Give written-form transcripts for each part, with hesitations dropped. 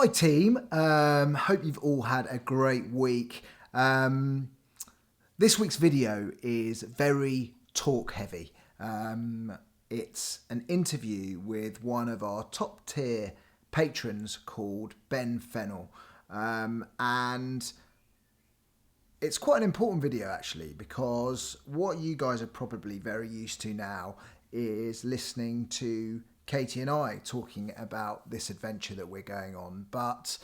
Hi team, hope you've all had a great week. This week's video is very talk heavy. It's an interview with one of our top tier patrons called Ben Fennell. And it's quite an important video actually, because what you guys are probably very used to now is listening to Katie and I talking about this adventure that we're going on, but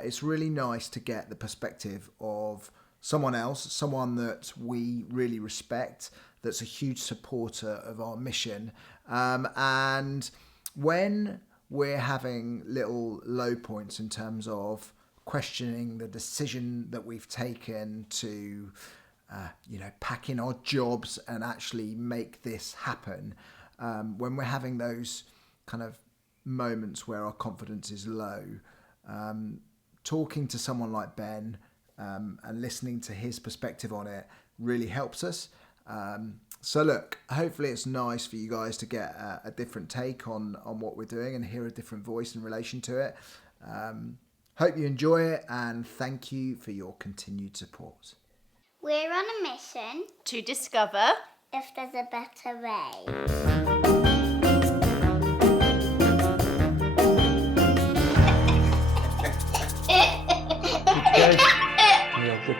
it's really nice to get the perspective of someone else, someone that we really respect, that's a huge supporter of our mission. And when we're having little low points in terms of questioning the decision that we've taken to, pack in our jobs and actually make this happen, when we're having those kind of moments where our confidence is low, talking to someone like Ben and listening to his perspective on it really helps us. So look, hopefully it's nice for you guys to get a different take on what we're doing and hear a different voice in relation to it. Hope you enjoy it, and thank you for your continued support. We're on a mission to discover if there's a better way.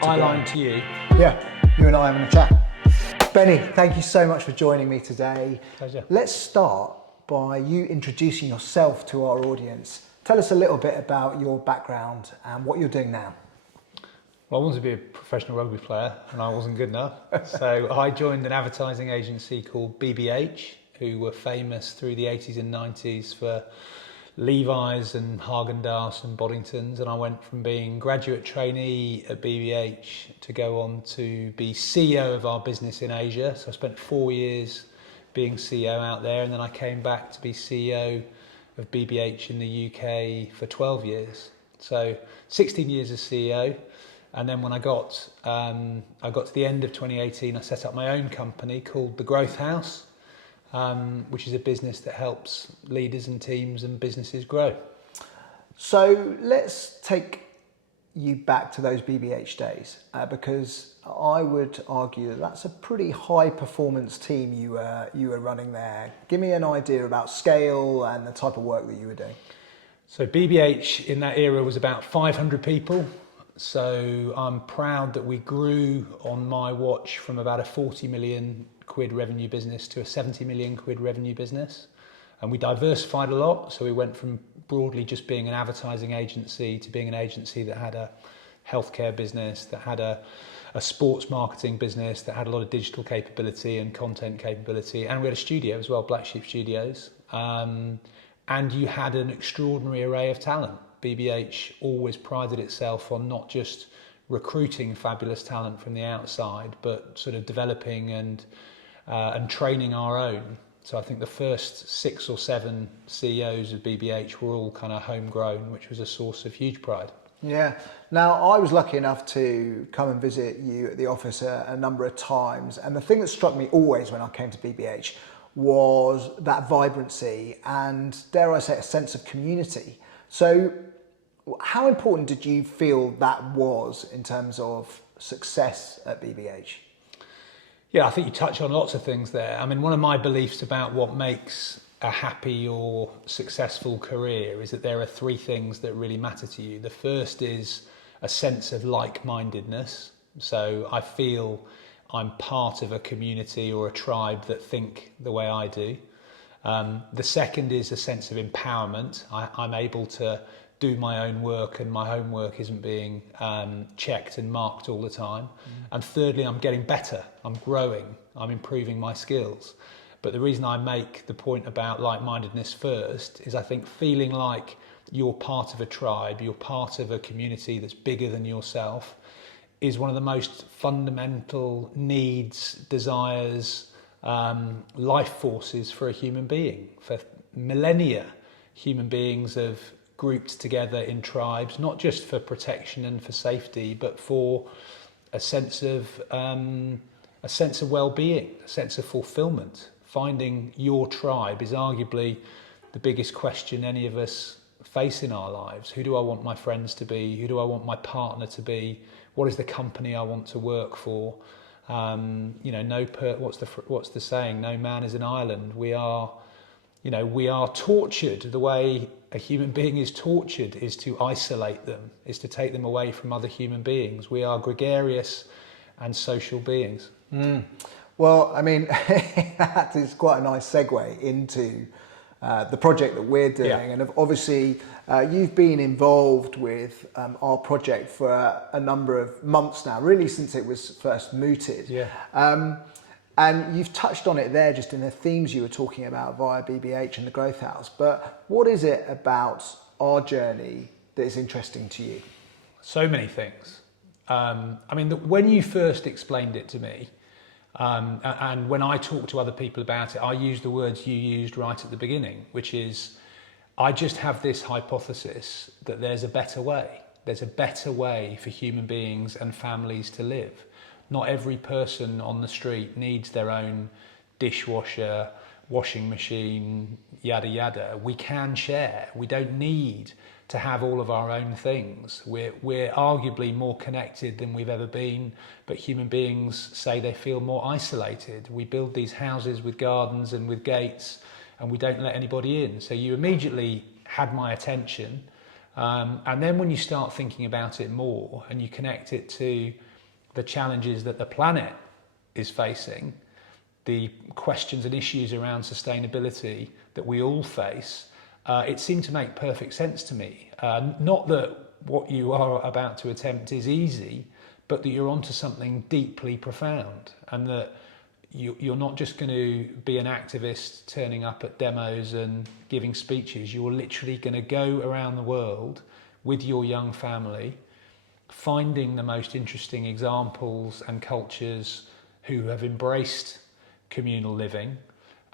I line to you. Yeah, you and I having a chat. Benny, thank you so much for joining me today. Pleasure. Let's start by you introducing yourself to our audience. Tell us a little bit about your background and what you're doing now. Well, I wanted to be a professional rugby player and I wasn't good enough. So I joined an advertising agency called BBH, who were famous through the 80s and 90s for Levi's and Haagen-Dazs and Boddingtons, and I went from being graduate trainee at BBH to go on to be CEO of our business in Asia. So I spent 4 years being CEO out there, and then I came back to be CEO of BBH in the UK for 12 years. So 16 years as CEO, and then when I got to the end of 2018, I set up my own company called The Growth House, which is a business that helps leaders and teams and businesses grow. So let's take you back to those BBH days, because I would argue that that's a pretty high performance team you were running there. Give me an idea about scale and the type of work that you were doing. So BBH in that era was about 500 people. So I'm proud that we grew on my watch from about a 40 million quid revenue business to a 70 million quid revenue business. And we diversified a lot. So we went from broadly just being an advertising agency to being an agency that had a healthcare business, that had a sports marketing business, that had a lot of digital capability and content capability. And we had a studio as well, Black Sheep Studios. And you had an extraordinary array of talent. BBH always prided itself on not just recruiting fabulous talent from the outside, but sort of developing and training our own. So I think the first 6 or 7 CEOs of BBH were all kind of homegrown, which was a source of huge pride. Yeah. Now, I was lucky enough to come and visit you at the office a number of times, and the thing that struck me always when I came to BBH was that vibrancy and, dare I say, a sense of community. So how important did you feel that was in terms of success at BBH? Yeah, I think you touch on lots of things there. I mean, one of my beliefs about what makes a happy or successful career is that there are 3 things that really matter to you. The first is a sense of like-mindedness. So I feel I'm part of a community or a tribe that think the way I do. The second is a sense of empowerment. I'm able to do my own work and my homework isn't being checked and marked all the time. And thirdly, I'm getting better, I'm growing, I'm improving my skills. But the reason I make the point about like-mindedness first is I think feeling like you're part of a tribe, you're part of a community that's bigger than yourself is one of the most fundamental needs, desires, life forces for a human being. For millennia, human beings have grouped together in tribes, not just for protection and for safety, but for a sense of well-being, a sense of fulfillment. Finding your tribe is arguably the biggest question any of us face in our lives. Who do I want my friends to be? Who do I want my partner to be? What is the company I want to work for? What's the saying? No man is an island. We are tortured. The way a human being is tortured is to isolate them, is to take them away from other human beings. We are gregarious and social beings. Well, I mean, that is quite a nice segue into the project that we're doing. Yeah. And obviously, you've been involved with our project for a number of months now, really since it was first mooted. Yeah. And you've touched on it there just in the themes you were talking about via BBH and the Growth House. But what is it about our journey that is interesting to you? So many things. When you first explained it to me, and when I talk to other people about it, I use the words you used right at the beginning, which is, I just have this hypothesis that there's a better way. There's a better way for human beings and families to live. Not every person on the street needs their own dishwasher, washing machine, yada yada. We can share. We don't need to have all of our own things. We're arguably more connected than we've ever been, but human beings say they feel more isolated. We build these houses with gardens and with gates, and we don't let anybody in. So you immediately had my attention. And then when you start thinking about it more and you connect it to the challenges that the planet is facing, the questions and issues around sustainability that we all face, it seemed to make perfect sense to me. Not that what you are about to attempt is easy, but that you're onto something deeply profound, and that you're not just going to be an activist turning up at demos and giving speeches. You're literally going to go around the world with your young family, finding the most interesting examples and cultures who have embraced communal living,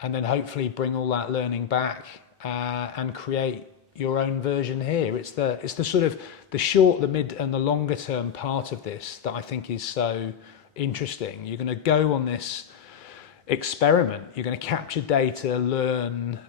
and then hopefully bring all that learning back and create your own version here. It's the sort of the short, the mid and the longer term part of this that I think is so interesting. You're going to go on this experiment, you're going to capture data, learn,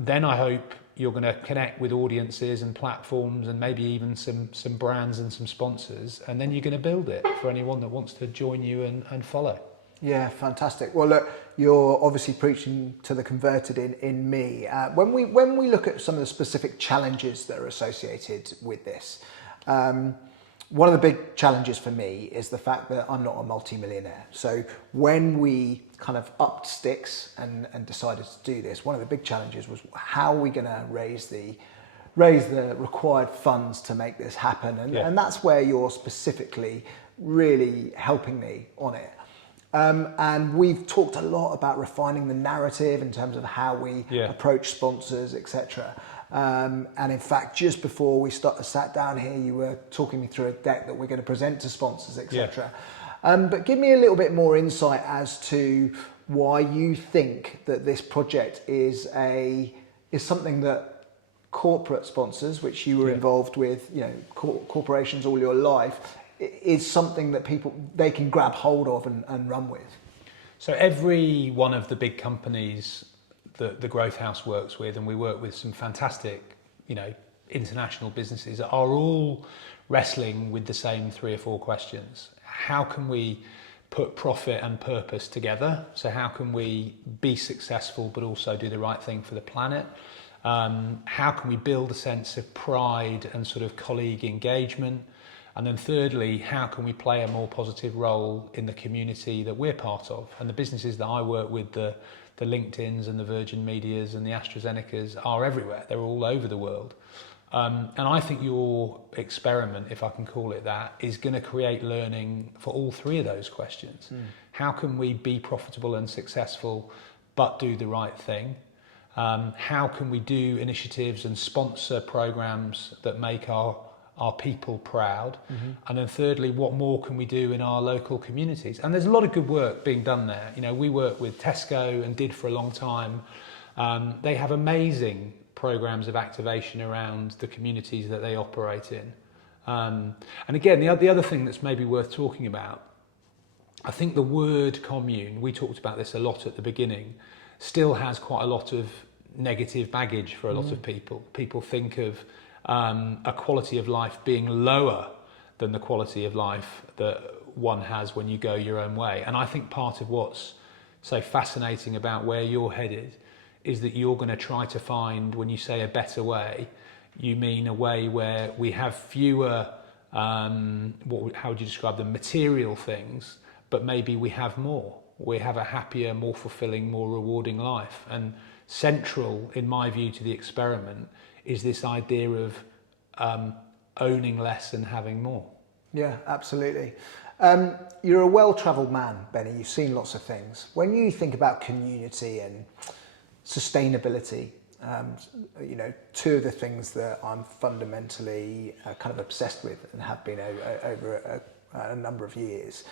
then I hope you're going to connect with audiences and platforms and maybe even some brands and some sponsors, and then you're going to build it for anyone that wants to join you and follow. Yeah, fantastic. Well, look, you're obviously preaching to the converted in me. When we look at some of the specific challenges that are associated with this, one of the big challenges for me is the fact that I'm not a multi-millionaire. So when we kind of upped sticks and decided to do this, one of the big challenges was how are we going to raise the required funds to make this happen? And that's where you're specifically really helping me on it. And we've talked a lot about refining the narrative in terms of how we approach sponsors, etc. And in fact, just before we sat down here, you were talking me through a deck that we're going to present to sponsors, etc. But give me a little bit more insight as to why you think that this project is something that corporate sponsors, which you were involved with, corporations all your life, is something that they can grab hold of and run with. So every one of the big companies that the Growth House works with, and we work with some fantastic, international businesses, are all wrestling with the same 3 or 4 questions. How can we put profit and purpose together? So how can we be successful but also do the right thing for the planet? How can we build a sense of pride and sort of colleague engagement? And then thirdly, how can we play a more positive role in the community that we're part of? And the businesses that I work with, the LinkedIns and the Virgin Medias and the AstraZenecas, are everywhere. They're all over the world. And I think your experiment, if I can call it that, is going to create learning for all 3 of those questions. How can we be profitable and successful but do the right thing? How can we do initiatives and sponsor programs that make our people proud? And then thirdly, what more can we do in our local communities? And there's a lot of good work being done there. We work with Tesco and did for a long time. They have amazing programs of activation around the communities that they operate in. And again, the other thing that's maybe worth talking about, I think the word commune, we talked about this a lot at the beginning, still has quite a lot of negative baggage for a lot of people. People think of a quality of life being lower than the quality of life that one has when you go your own way. And I think part of what's so fascinating about where you're headed is that you're going to try to find, when you say a better way, you mean a way where we have fewer, how would you describe them, material things, but maybe we have more. We have a happier, more fulfilling, more rewarding life. And central, in my view, to the experiment is this idea of owning less and having more. Yeah, absolutely. You're a well-travelled man, Benny. You've seen lots of things. When you think about community and sustainability, two of the things that I'm fundamentally kind of obsessed with and have been over a number of years.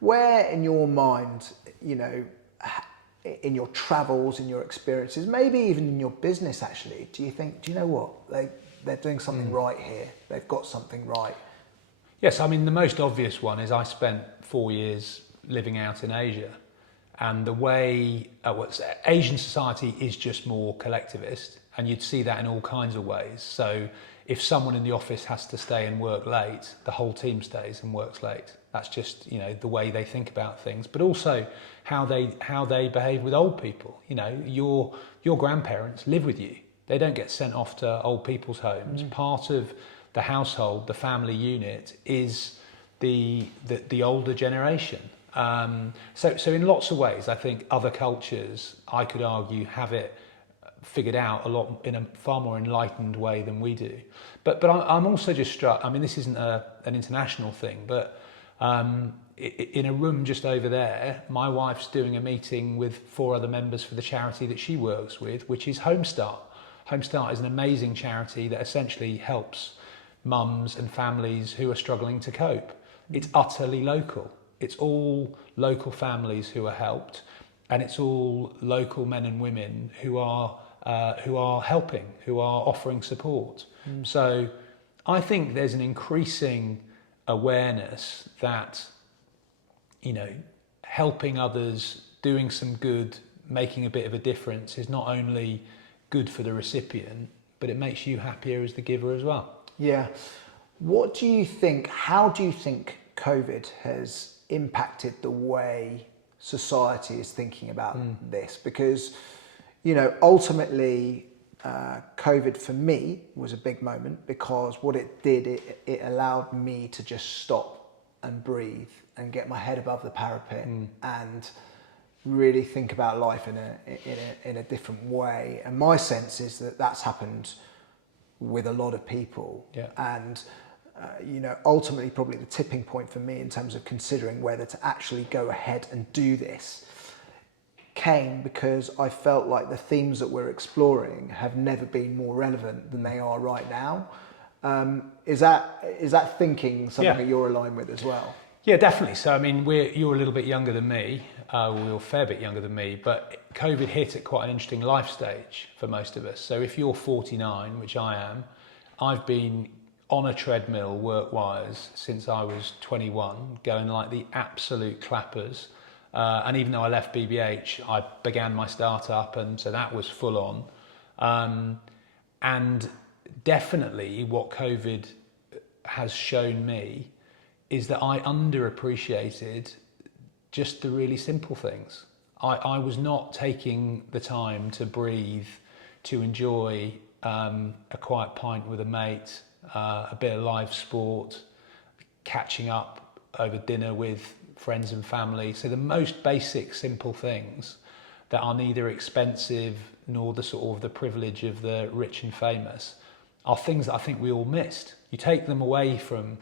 Where in your mind, in your travels, in your experiences, maybe even in your business actually, do you know what? They're doing something right here. They've got something right. Yes, I mean, the most obvious one is I spent 4 years living out in Asia, and the way Asian society is just more collectivist, and you'd see that in all kinds of ways. So if someone in the office has to stay and work late, the whole team stays and works late. That's just, the way they think about things, but also how they behave with old people. Your grandparents live with you. They don't get sent off to old people's homes. Part of the household, the family unit, is the older generation. So in lots of ways, I think other cultures, I could argue, have it figured out a lot in a far more enlightened way than we do. But I'm also just struck. I mean, this isn't an international thing, but in a room just over there, my wife's doing a meeting with 4 other members for the charity that she works with, which is Homestart. Homestart is an amazing charity that essentially helps mums and families who are struggling to cope. It's utterly local. It's all local families who are helped, and it's all local men and women who are helping, who are offering support. So I think there's an increasing awareness that, helping others, doing some good, making a bit of a difference is not only good for the recipient, but it makes you happier as the giver as well. Yeah. How do you think COVID has impacted the way society is thinking about this? Because, ultimately, COVID for me was a big moment, because what it did, it allowed me to just stop and breathe and get my head above the parapet and really think about life in a different way. And my sense is that that's happened with a lot of people. Yeah. And ultimately probably the tipping point for me in terms of considering whether to actually go ahead and do this came because I felt like the themes that we're exploring have never been more relevant than they are right now. Is that thinking something that you're aligned with as well? Yeah, definitely. So, I mean, you're a little bit younger than me, you're a fair bit younger than me, but COVID hit at quite an interesting life stage for most of us. So if you're 49, which I am, I've been on a treadmill work-wise since I was 21, going like the absolute clappers. And even though I left BBH, I began my startup, and so that was full on. And definitely what COVID has shown me is that I underappreciated just the really simple things. I was not taking the time to breathe, to enjoy a quiet pint with a mate, a bit of live sport, catching up over dinner with friends and family. So the most basic, simple things that are neither expensive nor the sort of the privilege of the rich and famous are things that I think we all missed. You take them away from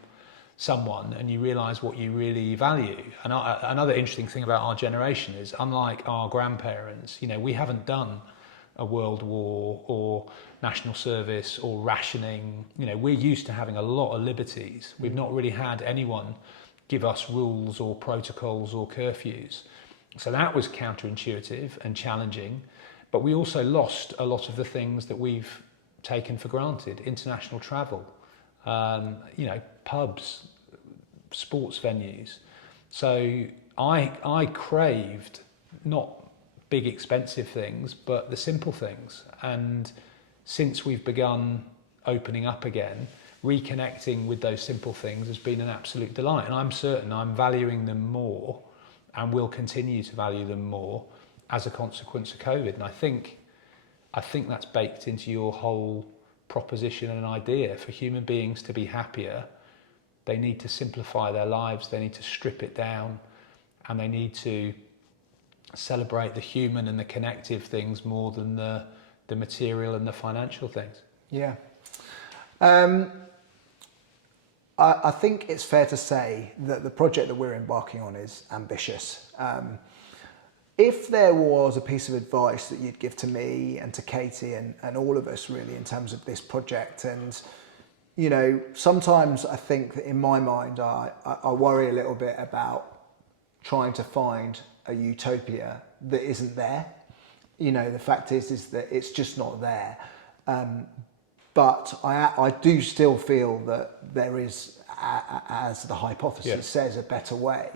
someone and you realise what you really value. And another interesting thing about our generation is, unlike our grandparents, we haven't done a world war or national service or rationing. We're used to having a lot of liberties. We've not really had anyone give us rules or protocols or curfews. So that was counterintuitive and challenging, but we also lost a lot of the things that we've taken for granted. International travel, pubs, sports venues. So I craved not big expensive things, but the simple things. And since we've begun opening up again, reconnecting with those simple things has been an absolute delight. And I'm certain I'm valuing them more and will continue to value them more as a consequence of COVID. And I think that's baked into your whole proposition and idea. For human beings to be happier, they need to simplify their lives, they need to strip it down, and they need to celebrate the human and the connective things more than the material and the financial things. Yeah. I think it's fair to say that the project that we're embarking on is ambitious. If there was a piece of advice that you'd give to me and to Katie and all of us really in terms of this project, and you know, sometimes I think that in my mind I worry a little bit about trying to find a utopia that isn't there. You know, the fact is that it's just not there. But I do still feel that there is, as the hypothesis says, a better way.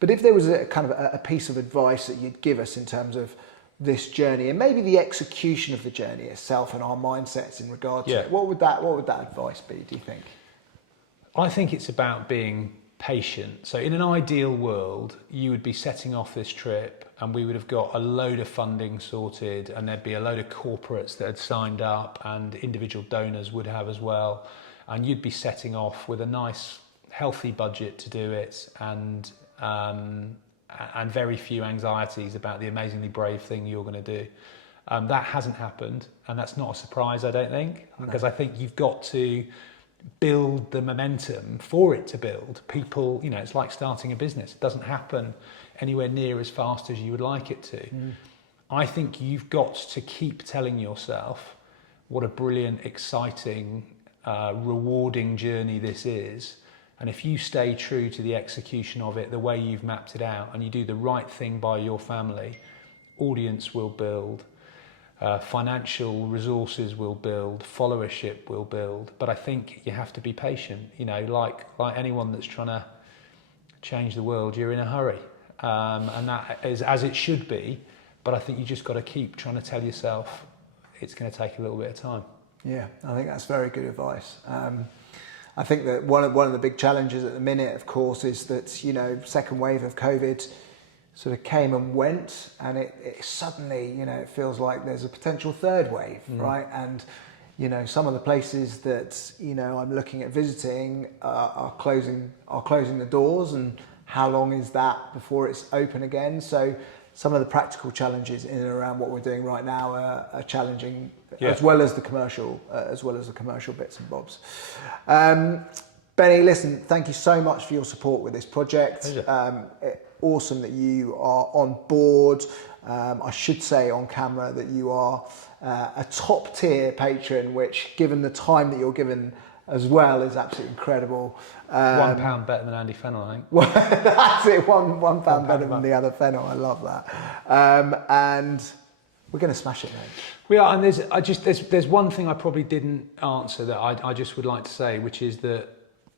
But if there was a kind of a piece of advice that you'd give us in terms of this journey and maybe the execution of the journey itself and our mindsets in regard to it, what would that advice be, do you think? I think it's about being patient. So in an ideal world, you would be setting off this trip and we would have got a load of funding sorted, and there'd be a load of corporates that had signed up and individual donors would have as well. And you'd be setting off with a nice, healthy budget to do it, and very few anxieties about the amazingly brave thing you're going to do. That hasn't happened, and that's not a surprise, I don't think, because I think you've got to build the momentum for it to build. People, you know, it's like starting a business. It doesn't happen anywhere near as fast as you would like it to. I think you've got to keep telling yourself what a brilliant, exciting, rewarding journey this is. And if you stay true to the execution of it, the way you've mapped it out, and you do the right thing by your family, audience will build, financial resources will build, followership will build. But I think you have to be patient. You know, like anyone that's trying to change the world, you're in a hurry. And that is as it should be. But I think you just got to keep trying to tell yourself it's going to take a little bit of time. Yeah, I think that's very good advice. I think that one of the big challenges at the minute, of course, is that, you know, second wave of COVID sort of came and went, and it suddenly, you know, it feels like there's a potential third wave, right? And, you know, some of the places that, you know, I'm looking at visiting are closing the doors, and how long is that before it's open again? So some of the practical challenges in and around what we're doing right now are challenging, as well as the commercial bits and bobs. Benny, listen, thank you so much for your support with this project. Awesome that you are on board. I should say on camera that you are a top tier patron, which, given the time that you're given as well, is absolutely incredible. £1 better than Andy Fennell, I think. That's it, one pound better than the other Fennell. I love that. And we're going to smash it, mate. We are, and there's one thing I probably didn't answer that I just would like to say, which is that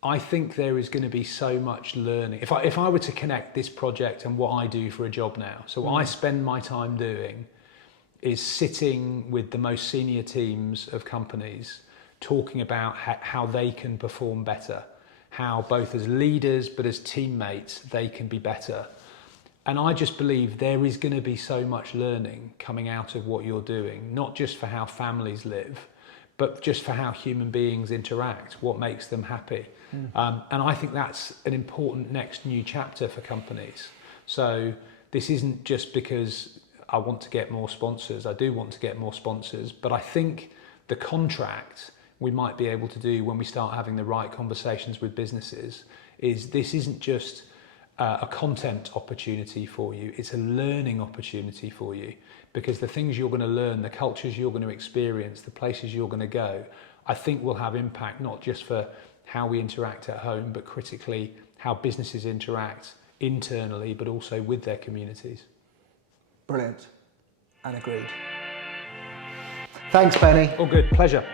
I think there is going to be so much learning. If I were to connect this project and what I do for a job now, so what I spend my time doing is sitting with the most senior teams of companies, talking about how they can perform better, how both as leaders but as teammates they can be better. And I just believe there is going to be so much learning coming out of what you're doing, not just for how families live, but just for how human beings interact, what makes them happy. And I think that's an important next new chapter for companies. So this isn't just because I want to get more sponsors. I do want to get more sponsors, but I think the contract we might be able to do when we start having the right conversations with businesses is this isn't just a content opportunity for you, it's a learning opportunity for you, because the things you're going to learn, the cultures you're going to experience, the places you're going to go, I think will have impact not just for how we interact at home, but critically how businesses interact internally, but also with their communities. Brilliant. And agreed. Thanks, Benny. All good. Pleasure.